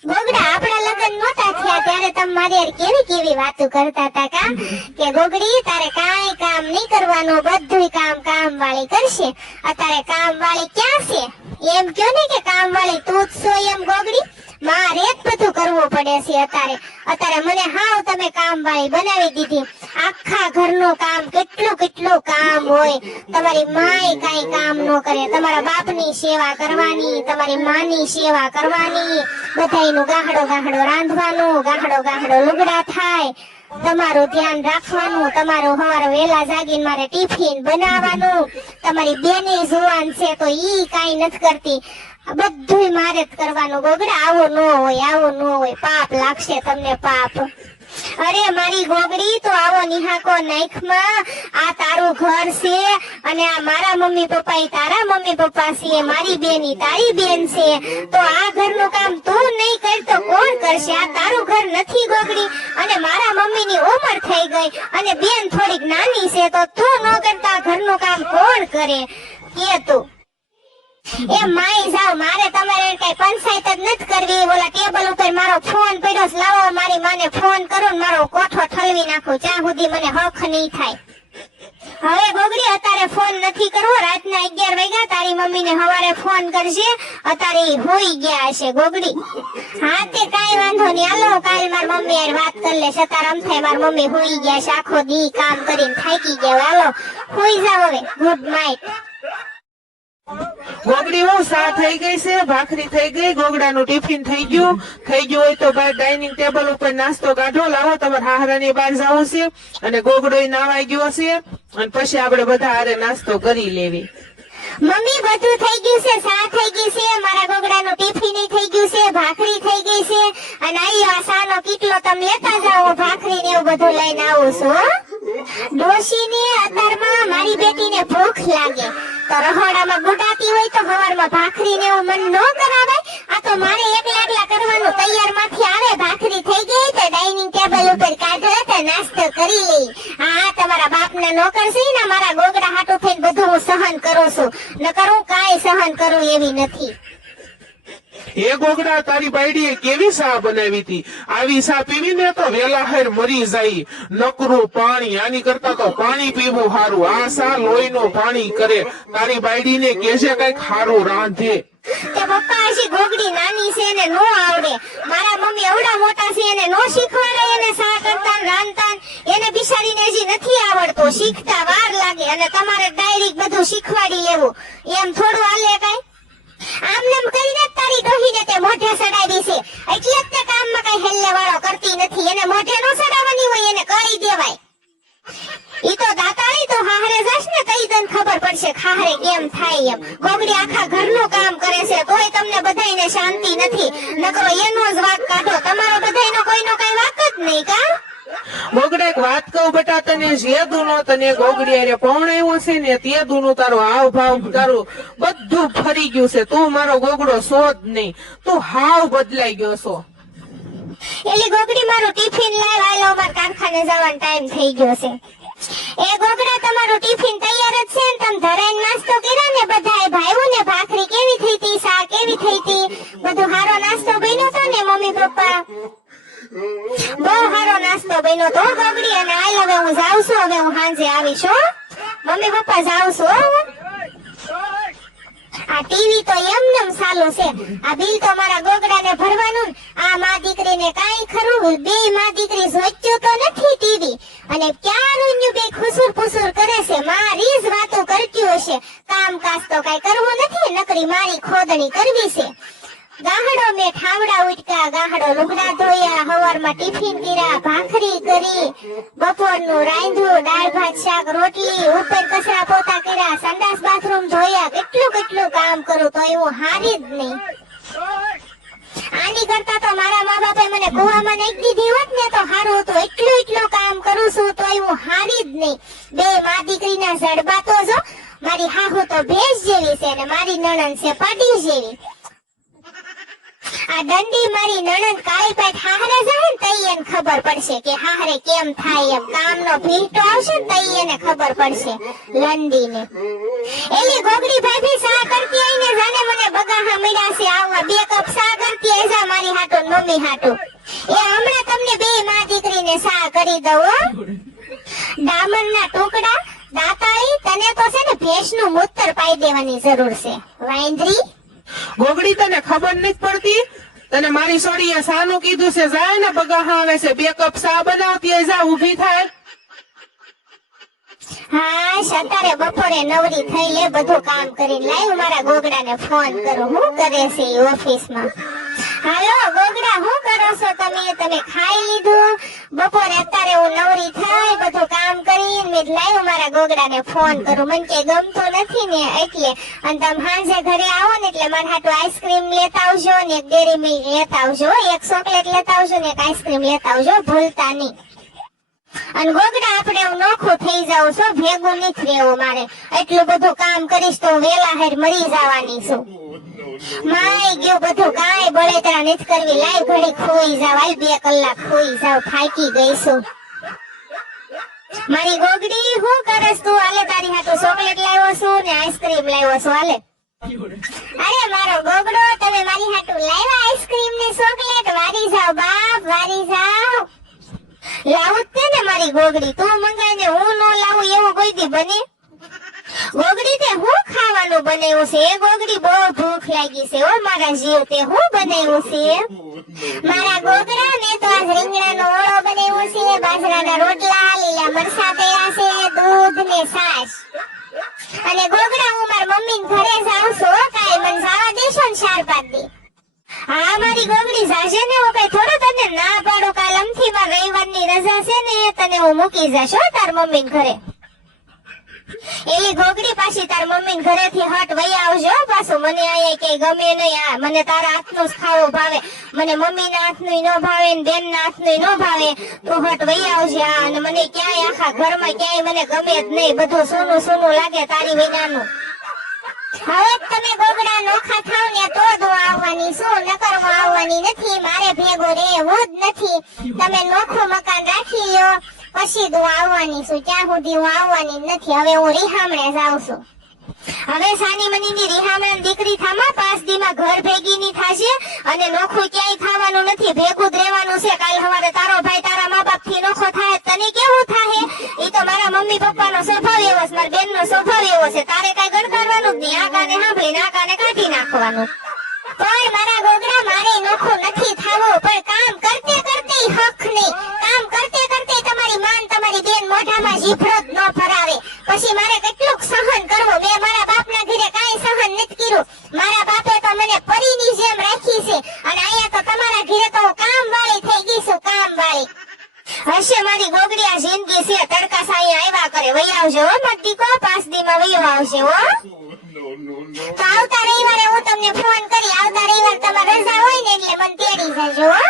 ગોગડા આપણા લગ્ન નહોતા થયા ત્યારે તમે મારી યાર કેવી કેવી વાતો કરતા હતા કા કે ગોગડી તારે કાંઈ કામ નહીં કરવાનું, બધું કામ વાળી કરશે. અત્યારે કામ વાળી ક્યાં છે? એમ કયો ને કે કામ વાળી તું જ છો એમ ગોગડી? મારે જ બધું કરવું પડે છે. અત્યારે મને હાવ તમે કામ વાળી બનાવી દીધી. આખા ઘરનું કામ કેટલું કામ હોય. તમારી માય કાંઈ કામ ન કરે, તમારા બાપની સેવા કરવાની, તમારી માની સેવા કરવાની, બધાયનું ગાહડો રાંધવાનું, ગાહડો લુગડા થાય, તમારું ધ્યાન રાખવાનું, તમારું સવારે વહેલા જાગીને મારે ટિફિન બનાવવાનું. તમારી બેની જુવાન છે તો ઈ કાંઈ નથી કરતી, બધું મારે જ કરવાનું. ગોગડા આવો ન હોય, પાપ લાગશે તમને, પાપ. અરે મારી ગોગડી તો આવો નિહાકો નાખમાં. આ તારું ઘર છે અને આ મારા મમ્મી પપ્પા એ તારા મમ્મી પપ્પા છે, મારી બેન ઈ તારી બેન છે. તો આ ઘરનું કામ તું નહીં કર તો કોણ કરશે? આ તારું ઘર નથી ગોગડી, અને મારા મમ્મી ની ઉંમર થઈ ગઈ અને બેન થોડીક નાની છે, તો તું ન કરતા ઘરનું કામ કોણ કરે કે તું? એ માઈ જાવ, મારે તમારે કઈ પંચાયત જ નથી કરવી. ઓલા ટેબલ ઉપર મારો ફોન પડ્યો, લાવો મારી માને ફોન કરો ને મારો કોઠો ઠલવી નાખો, જ્યાં સુધી મને હક નહીં થાય. હવે ગોગડી અત્યારે ફોન નથી કરવો. રાતના 11 વાગ્યા તારી મમ્મી ને સવારે ફોન કરશે. અત્યારે હોઈ ગયા હશે ગોગડી. હા તે કાઈ વાંધો નહીં, હાલો કાલ મારી મમ્મી યાર વાત કરી લેશે. તાર અમ થાય મારી મમ્મી હોઈ ગયા છે, આખો દી કામ કરીને થાકી ગયા. હાલો હોઈ જાવ હવે, ગુડ નાઈટ. ગોગડી હું સા થઈ ગઈ છે, ભાખરી થઈ ગઈ, ગોગડાનું ટિફિન થઈ ગયું હોય તો બહાર ડાઇનિંગ ટેબલ ઉપર નાસ્તો કાઢો. લાવો તમારે હાહરાની બહાર જવું છે અને ગોગડો નાવાઈ ગયો છે અને પછી આપણે બધા હારે નાસ્તો કરી લેવી. મમ્મી બધું થઈ ગયું છે, સા થઈ ગઈ છે, મારા ગોગડાનું ટિફિન થઈ ગયું છે, ભાખરી થઈ ગઈ છે, અને આ સાનો કેટલો તમે લેતા જાઓ, ભાખરી ને એવું બધું લઈને આવું છું. ડોશીને અત્યારમાં મારી બેટીને ભૂખ લાગે તો રહોડામાં ગુડાતી હોય તો સવારમાં ભાખરી ને એવું મન ન કરાવાય. આ તો મારે એકલા કરવાનું. તૈયાર માંથી આવે, ભાખરી થઈ ગઈ તો ડાઇનિંગ ટેબલ ઉપર કાઢો તો નાસ્તો કરી લઈ. હા તમારા બાપના નોકર છે ને, મારા ગોગડા હાટું થઈને બધું હું સહન કરું છું, ન કરું કાંઈ સહન કરું એવી નથી. એ ગોગડા તારી બાયડીએ કેવી સા બનાવી હતી? આવી સા પીવીને તો વેલા હેર મરી જાય. નકરું પાણી, આની કરતા તો પાણી પીવું સારું. આ સા લોહીનું પાણી કરે. તારી બાયડીને કેજે કઈક સારું રાંધે. તે પપ્પા હજી ગોગડી નાની છે ને નો આવડે. મારા મમ્મી એવડા મોટા છે એને નો શીખવાડે, એને સા કરતા રાંધતા. એને બિચારીને હજી નથી આવડતું, શીખતા વાર લાગે. અને તમારે ડાયરેક્ટ બધું શીખવાડી લેવું એમ થોડું હાલે કાંઈ? આમ કરીને તારી ડોહીને તે મોઢે સડાવી છે, એટલે જ તે કામમાં કઈ હેલ્લે વાળો કરતી નથી. એને મોઢે નો સડાવવાની હોય, એને કહી દેવાય. ઈ તો દાતાળી તો હાહરે જાશ ને તઈ તને ખબર પડશે ખાહરે કેમ થાય એમ. ગોગડી આખા ઘરનું કામ કરે છે તોય તમને બધાયને શાંતિ નથી. નકરો એનો જ વાક કાઢો, તમારો બધાયનો કોઈનો કઈ વાક જ નહીં કા? ગોગડા એક વાત કહું બેટા, તને જે દુનો તને ગોગડી અરે પૌણાવ્યો છે ને તે દુનું તારો હાવ ભાવ તારું બધું ફરી ગયું છે. તું મારો ગોગડો છો જ નહીં, તું હાવ બદલાઈ ગયો છો. એલી ગોગડી મારું ટિફિન લાવ, આલો માર કારખાને જવાનો ટાઈમ થઈ ગયો છે. એ ગોગડા તમારું ટિફિન તૈયાર જ છે ને, તમે ધરાઈને નાસ્તો કર્યા ને બધાએ ભાઈઓ ને? ભાખરી કેવી થઈ હતી, સા કેવી થઈ હતી, બધું હારો નાસ્તો બન્યો તો ને મમ્મી પપ્પા? બહુ સારો નાસ્તો બન્યો તો ગોગડી. અને હાલ હવે હું જાઉં છું, હવે હું સાંજે આવીશ હો મમ્મી પપ્પા, જાઉં છું. આ ટીવી તો એમનેમ ચાલુ છે. આ બિલ તો મારા ગોગડાને ભરવાનું. આ મા દીકરીને કાઈ ખરું, બે મા દીકરી જોચ્યું તો નથી ટીવી, અને ક્યારું બે ખુસુર ફુસુર કરે છે. મારી જ વાતો કરતી હશે, કામકાજ તો કઈ કરવું નથી, નકરી મારી ખોદણી કરવી છે. ગાહડો મેં ઠાવડા ઉટકા, ગાહડો લુગડા ધોયા, હવારમાં ટિફિન કર્યા, ભાખરી કરી, બપોરનું રાંધ્યું, દાળ ભાત શાક રોટલી, ઉપર કચરા પોતા કર્યા, સંડાસ બાથરૂમ ધોયા. કેટલું કામ કરું તો એવું હારી જ નહીં. આની કરતા તો મારા મા બાપે મને કુવામાં નાખી દીધી હોત ને તો સારું હતું. એટલું કામ કરું છું તો એવું હારી જ નહીં. બે મા દીકરીના જડબા તો જો, મારી હાહુ તો ભેંસ જેવી છે ને મારી નણંદ છે પાટી જેવી. આ દંડી મારી નણંદ કાળી પાટ હાહરે જાય ને તઈ એને ખબર પડશે કે હાહરે કેમ થાય એમ. કામનો ભીટો આવશે ને તઈ એને ખબર પડશે લંડીને. એલી ગોગડી ભાભી સા કરતી આઈને જાને મને બગાહા મળ્યા છે. આવવા 2 કપ સા કરતી આઈ જા મારી હાટો, મમ્મી હાટુ. એ હમણાં તમને બે માં દીકરીને સા કરી દઉં હો. ડામરના ટુકડા, દાતાળી, તને તો છે ને ભેંસનું મૂત્ર પાઈ દેવાની જરૂર છે વાંદરી. ગોગડી તને ખબર નથી પડતી? તને મારી સોડીએ સાનું કીધું છે, જાય ને બગાહા આવે છે, 2 કપ સા બનાવતી હોય, જા ઊભી થાય. હા અત્યારે બપોરે નવરી થઈ લે, બધું કામ કરીને લાવ મારા ગોગડાને ફોન કરું, હું કરે છે ઈ ઓફિસમાં. હાલો ગોગડા, હું કરો છો તમે ખાઈ લીધું? બપોરે અત્યારે હું નવરી થઈ બધું કામ કરીને મેં લાવ મારા ગોગડાને ફોન કરું, મને કે ગમતો નથી ને એટલે. અને તમે સાંજે ઘરે આવો ને એટલે મારા હાટુ આઈસ્ક્રીમ લેતા આવજો ને એક ડેરી મિલ્ક લેતા આવજો, એક ચોકલેટ લેતા આવજો ને એક આઈસ્ક્રીમ લેતા આવજો, ભૂલતા નહીં. અને ગોગડા આપણે હું નોખું થઈ જાઉં છું, ભેગું નથી રહેવું મારે. એટલું બધું કામ કરીશ તો વેલા હેર મરી જવાની છું. માય ગયું બધું, કાંઈ બળેતરા નથી કરવી. લાઈ ઘડી ખોઈ જાવ, હાલ 2 કલાક ખોઈ જાવ, થાકી ગઈ છું. મારી ગોગડી હું કરસ તું? હાલે તારી હાટુ ચોકલેટ લાવ્યો છું ને આઈસ્ક્રીમ લાવ્યો છું, હાલે. અરે મારો ગોગડો, તમે મારી હાટુ લાવ્યા આઈસ્ક્રીમ ને ચોકલેટ? વારી જાવ બાપ, વારી જાવ. લાવું જ ને મારી ગોગડી, તું મંગાઈને હું નો લાવું એવું કોઈ દી બને? ગોગડી તે હું ખાવાનું બનાવ્યું છે? એ ગોગડી બહુ ભૂખ લાગી છે હો મારા જીવ, તે હું બનાવ્યું છે? મારા ગોગડા ને તો આજ રીંગણાનો ઓળો બનાવ્યો છે, બાજરાના રોટલા, લીલા મરચાં તળ્યા છે, દૂધ ને છાશ. અને ગોગડા હું મારા મમ્મી ઘરે જાઉં છું, કાંઈ મને જવા દેશો ને 4-5 દી? હા મારી ગોગડી જાશે ને, હું કઈ થોડું તને ના પાડું. કાલ અમથી માં રવિવારની રજા છે ને, તને હું મૂકી જશો તાર મમ્મી ઘરે. એલી ગોગડી પાછી તાર મમ્મી ઘરેથી હટ વઈ આવજો પાછું. મને અહીંયા કઈ ગમે નહીં, આ મને તારા હાથનું જ ખાવું ભાવે, મને મમ્મી ના હાથનું નો ભાવે ને બેન ના હાથનું નો ભાવે. તું હટ વઈ આવજે. અને મને ક્યાંય આખા ઘરમાં ક્યાંય મને ગમે જ નહીં, બધું સોનું સોનું લાગે તારી વિનાનું. હવે તમે ગોગડા નોખા થાવ ને તો જ હું આવવાની છું, નકર હું આવવાની નથી. મારે ભેગો રહેવું જ નથી. તમે નોખું મકાન રાખી લ્યો પછી હું આવવાની છું, ત્યાં સુધી હું આવવાની નથી. હવે હું રીહામણે જાઉં છું. હવે સાની મનીની રીહામણ દીકરી થામા 5 દીમાં ઘર ભેગી ની થાશે અને નોખું ક્યાંય થવાનું નથી, ભેગું જ રહેવાનું છે. કાલ સવારે તારો ભાઈ તારા મા બાપ થી નોખો થાય, તને કેવું થાય? એ તો મારા મમ્મી પપ્પાનો સ્વભાવ એવો છે, મારા બેનનો સ્વભાવ એવો છે. તારે કઈ ગણકારવાનું જ નહીં, આ કાને સાંભળીને આ કાને કાઢી નાખવાનું. પણ મારા ગોગડા, મારે નોખું નથી થાવું, પણ કામ કરતે કરતે હક નહીં. કામ કરતે કરતે તમારી માન તમારી બેન મોઢામાં જીભડો જ ન ફરાવે. પછી મારે કેટલુંક સહન કરવું. મેં મારા બાપના ઘરે કાંઈ સહન નથી કર્યું. મારા બાપે તો મને પરીની જેમ રાખી છે, અને અહીંયા તો તમારા ઘરે તો હું કામવાળી થઈ ગઈ છું, કામવાળી. હશે મારી ગોગડી, આ જિંદગી છે, તડકા સાઈ આવ્યા કરે. વહી આવજો હો મત દીકો, 5 દીમાં વહી આવશે હો. તો આવતા રવિવારે હું તમને ફોન કરી, આવતા રવિવારે તમારે રજા હોય ને એટલે મને તેડી જજો હો.